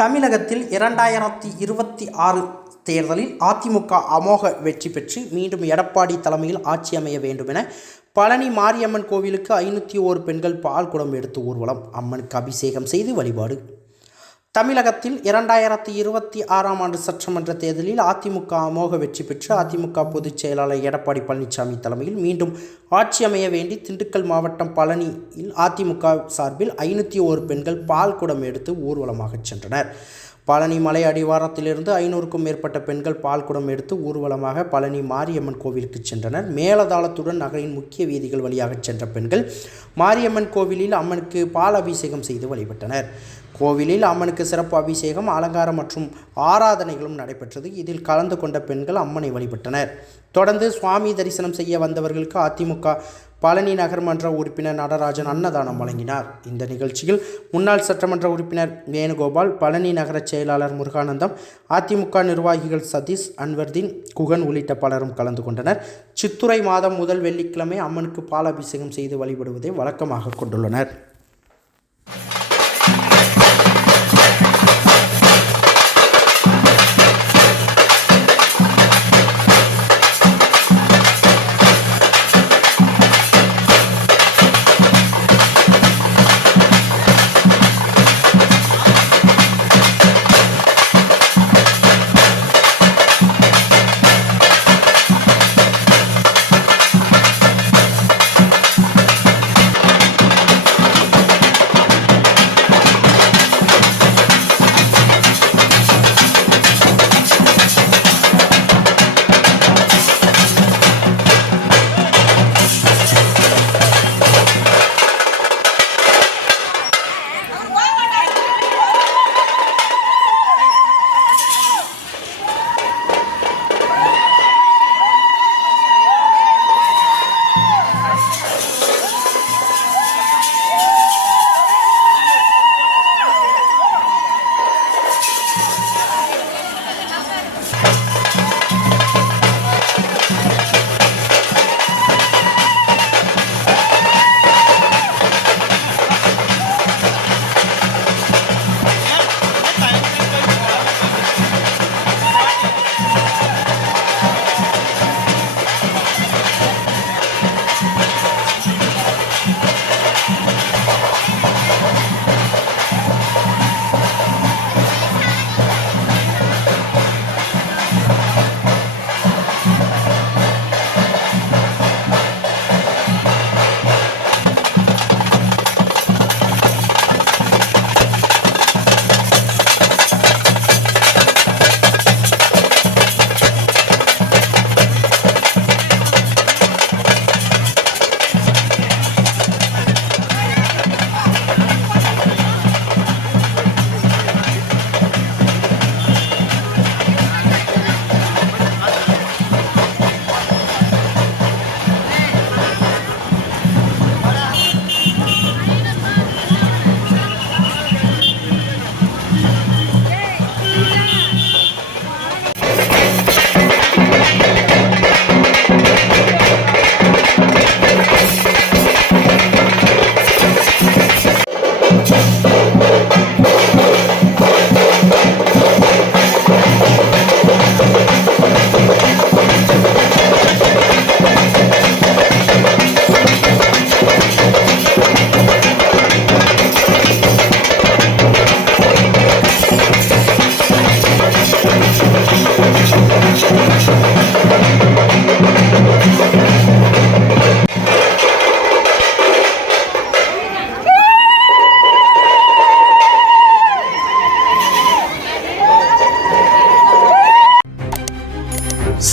தமிழகத்தில் 2026 தேர்தலில் அதிமுக அமோக வெற்றி பெற்று மீண்டும் எடப்பாடி தலைமையில் ஆட்சி அமைய வேண்டும் என பழனி மாரியம்மன் கோவிலுக்கு 501 பெண்கள் பால் குடம் எடுத்து ஊர்வலம், அம்மனுக்கு அபிஷேகம் செய்து வழிபாடு. தமிழகத்தில் 2026ஆம் ஆண்டு சட்டமன்ற தேர்தலில் அதிமுக அமோக வெற்றி பெற்று அதிமுக பொதுச் செயலாளர் எடப்பாடி பழனிசாமி தலைமையில் மீண்டும் ஆட்சி அமைய வேண்டி திண்டுக்கல் மாவட்டம் பழனியில் அதிமுக சார்பில் 501 பெண்கள் பால் குடம் எடுத்து ஊர்வலமாக சென்றனர். பழனி மலை அடிவாரத்திலிருந்து 500க்கும் மேற்பட்ட பெண்கள் பால் குடம் எடுத்து ஊர்வலமாக பழனி மாரியம்மன் கோவிலுக்கு சென்றனர். மேலதாளத்துடன் நகரின் முக்கிய வீதிகள் வழியாக சென்ற பெண்கள் மாரியம்மன் கோவிலில் அம்மனுக்கு பால் அபிஷேகம் செய்து வழிபட்டனர். கோவிலில் அம்மனுக்கு சிறப்பு அபிஷேகம், அலங்காரம் மற்றும் ஆராதனைகளும் நடைபெற்றது. இதில் கலந்து கொண்ட பெண்கள் அம்மனை வழிபட்டனர். தொடர்ந்து சுவாமி தரிசனம் செய்ய வந்தவர்களுக்கு அதிமுக பழனி நகர்மன்ற உறுப்பினர் நடராஜன் அன்னதானம் வழங்கினார். இந்த நிகழ்ச்சியில் முன்னாள் சட்டமன்ற உறுப்பினர் வேணுகோபால், பழனி நகர செயலாளர் முருகானந்தம், அதிமுக நிர்வாகிகள் சதீஷ், அன்வர்தீன், குகன் உள்ளிட்ட பலரும் கலந்து கொண்டனர். சித்திரை மாதம் முதல் வெள்ளிக்கிழமை அம்மனுக்கு பால் அபிஷேகம் செய்து வழிபடுவதை வழக்கமாக கொண்டுள்ளனர்.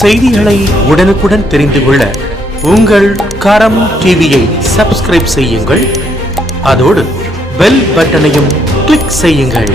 செய்திகளை உடனுக்குடன் தெரிந்து கொள்ள உங்கள் கரம் டிவியை சப்ஸ்கிரைப் செய்யுங்கள். அதோடு பெல் பட்டனையும் கிளிக் செய்யுங்கள்.